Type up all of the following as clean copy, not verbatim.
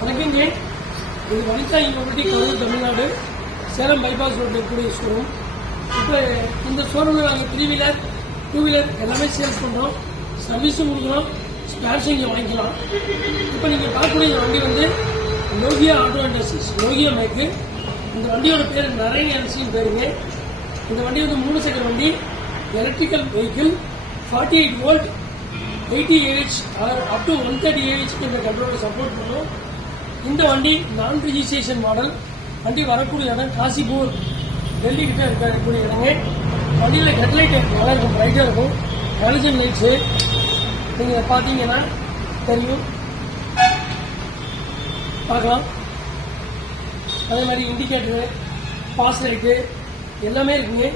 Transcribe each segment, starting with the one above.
வணக்கங்க. இது வனிதா இமோபிலிட்டி கரூர் தமிழ்நாடு சேலம் பைபாஸ் ரோட்டில் இருக்கக்கூடிய ஷோரூம். இப்போ இந்த ஷோரூமில் நாங்கள் 3 வீலர் 2 வீலர் எல்லாமே சேல்ஸ் பண்ணுறோம், சர்வீஸும் கொடுக்குறோம், ஸ்பேர்ஸும் இங்கே வாங்கிக்கலாம். இப்போ நீங்கள் பார்க்கக்கூடிய இந்த வண்டி வந்து லோகியா ஆட்டோ இண்டஸ்ட்ரீஸ், லோகியா மேக்கு. இந்த வண்டியோட பேர் நரேன் பேருங்க. இந்த வண்டி வந்து 3 சக்கர வண்டி, electrical vehicle, 48 volt 80 AH up to 130 AH இந்த கண்ட்ரோலை சப்போர்ட் பண்ணும். இந்த வண்டி நான் ரிஜிஸ்ட்ரேஷன் மாடல். வண்டி வரக்கூடிய இடம் காசிபூர், டெல்லி கிட்ட இருக்கக்கூடிய இடங்க. வண்டியில் ஹெட்லைட் நல்லா இருக்கும், பிரைட்டாக இருக்கும், ஹாலஜன் லைட்ஸு நீங்கள் பார்த்தீங்கன்னா தெரியும், பார்க்கலாம். அதே மாதிரி இண்டிகேட்டரு, பாஸ் லைட்டு எல்லாமே இருக்குங்க.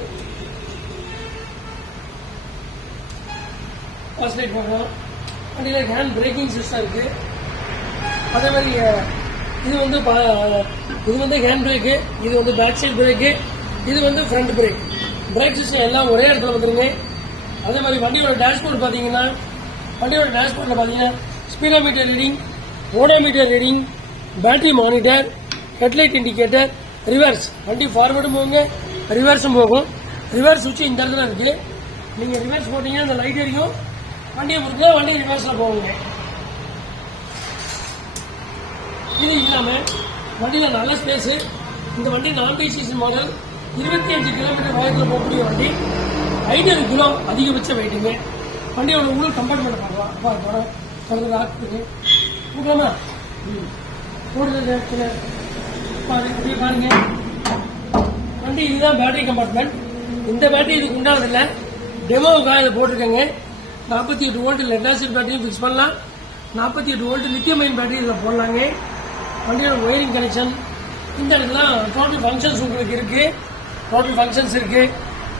பாஸ் லைட் பார்க்கலாம். வண்டியில் ஹேண்ட் பிரேக்கிங் சிஸ்டம் இருக்குது. அதே மாதிரி இது வந்து ஹேண்ட் பிரேக்கு, இது வந்து பேக் சைடு பிரேக்கு, இது வந்து ஃப்ரண்ட் பிரேக். பிரேக் சிஸ்டம் எல்லாம் ஒரே இடத்துல வந்துருங்க. அதே மாதிரி வண்டியோட டேஷ்போர்டு பார்த்தீங்கன்னா, வண்டியோட டேஷ்போர்டில் பார்த்தீங்கன்னா speedometer reading, odometer reading, battery monitor, headlight indicator, reverse. வண்டி ஃபார்வர்டும் போகுங்க, ரிவர்ஸும் போகும். ரிவர்ஸ் சுவிட்ச் இந்த இடத்துல இருக்குது. நீங்கள் ரிவர்ஸ் போட்டீங்கன்னா இந்த லைட் எரியும், வண்டியை கொடுத்தா வண்டி ரிவர்ஸில் போகுங்க. இது இல்லாமல் வண்டியில் நல்ல ஸ்பேஸு. இந்த வண்டி நான் ரிஜிஸ்ட்ரேஷன் மாடல், 25 கிலோமீட்டர் வேகத்தில் போகக்கூடிய வண்டி, 500 கிலோ அதிகபட்ச வெயிட்டுங்க. வண்டியோட உள்ள கம்பார்ட்மெண்ட் பார்க்கலாம். தொடர்ந்து ஆட் பண்ணி கொடுக்கலாமா? கூடுதல் பாருங்க. வண்டி இதுதான் பேட்டரி கம்பார்ட்மெண்ட். இந்த பேட்டரி இதுக்கு உண்டானதில்லை, டெமோவுக்காக இதை போட்டிருக்கேங்க. 48 வோல்ட் லெட் ஆசிட் பேட்டரியும் ஃபிக்ஸ் பண்ணலாம், 48 வோல்ட் லித்தியம் அயன் பேட்டரி இதில் போடலாங்க. வண்டியோட ஒயரிங் கனெக்ஷன் இந்த இடத்துல டோட்டல் ஃபங்க்ஷன்ஸ் உங்களுக்கு இருக்குது. டோட்டல் ஃபங்க்ஷன்ஸ் இருக்குது.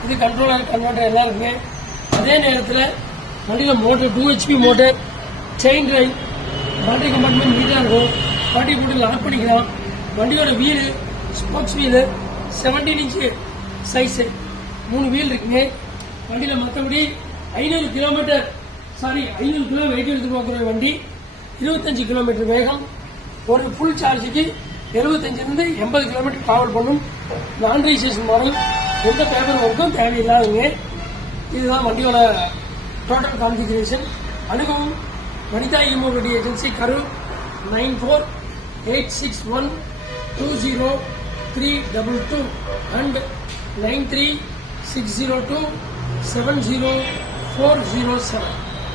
இது கண்ட்ரோலர், கன்வெர்ட்டர் எல்லாம் இருக்குங்க. அதே நேரத்தில் வண்டியில் motor 2 HP motor, chain drive, battery compartment நீட்டாக இருக்கும். வண்டி போட்டு லாக் பண்ணிக்கலாம். வண்டியோட wheel sports wheel 17 inch size, 3 wheel இருக்குங்க. வண்டியில் மற்றபடி 500 கிலோ வெயிட் எடுத்து போகிற வண்டி, 25 கிலோமீட்டர் வேகம். ஒரு ஃபுல் சார்ஜுக்கு 75 80 கிலோமீட்டர் டிராவல் பண்ணும். நான் ரிஜிஸ்ட்ரேஷன் மாடல், எந்த பேப்பர் ஒர்க்கும் தேவையில்லாதுங்க. இதுதான் வண்டியோட டோட்டல் கான்ஃபிகரேஷன். அனுபவம் வனிதா இமோபிலிட்டி ஏஜென்சி கரூர், 9486120322 and 9360270407.